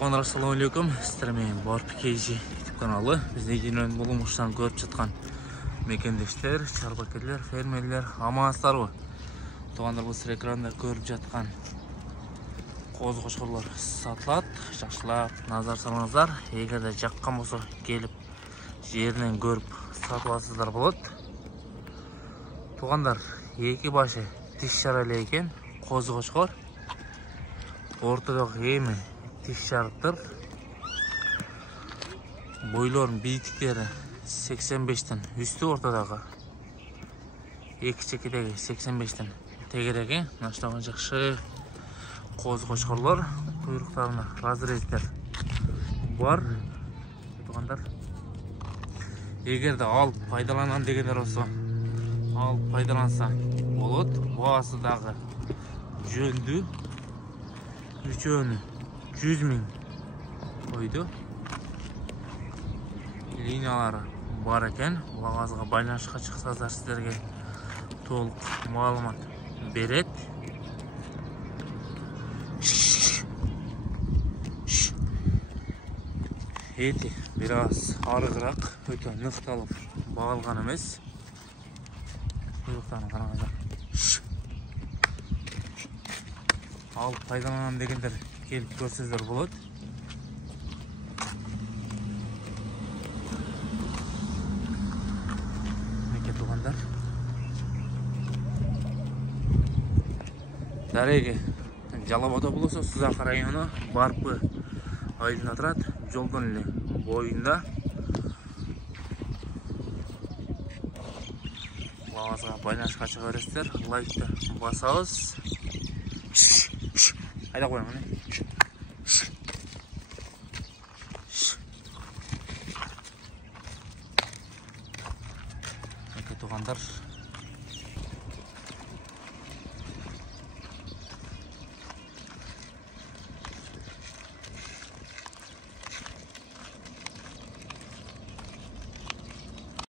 Assalamu alaikum. Sizlerмен BarPKG YouTube kanalı. Bizde yeni bulunmuştan görüp жатқан mekendештер, çarbaketler, fermerler, amansızlar var. Туғандар бұл экранда көріп жатқан қозы-қошқырлар сатылады. Жақсылап назар салыңыздар. Егер де жаққан болса, келіп жерінен көріп сатып аласыздар болады. Туғандар екі башы тіс жарайлы екен, қозы-қошқыр. Ортадағы емі тіс жарып тұр. Бойларын биіктіктері 85-тен үсті, ортадағы екі шекедегі 85-тен тегереге. Наштаған жақшы қозы-қошқырлар, құйрықтарына разрезтер бар. Туғандар, егер де алып пайдаланған дегендер болса, алып пайдаланса болады. Бағасыдағы жөнді, үшеуіні 100 000 қойды. Линиялары бар екен. Бағазға байланышқа шықсаздар сіздерге толық малымат береді. Еті біраз арығырақ, өте нықталып бағылған емес. Құйрықтарын қараңыздар. Алып пайдаланам дегендер келіп көрсеңіздер болады. Неке туғандар. Дәреге Жалабада болса, Сузақ районы Барпы айылында тұрады. Жолдың бойында. Бағазға байланышқа шыға бересіздер. Лайкты басауыз. Айда қойың, не? Неке туғандар.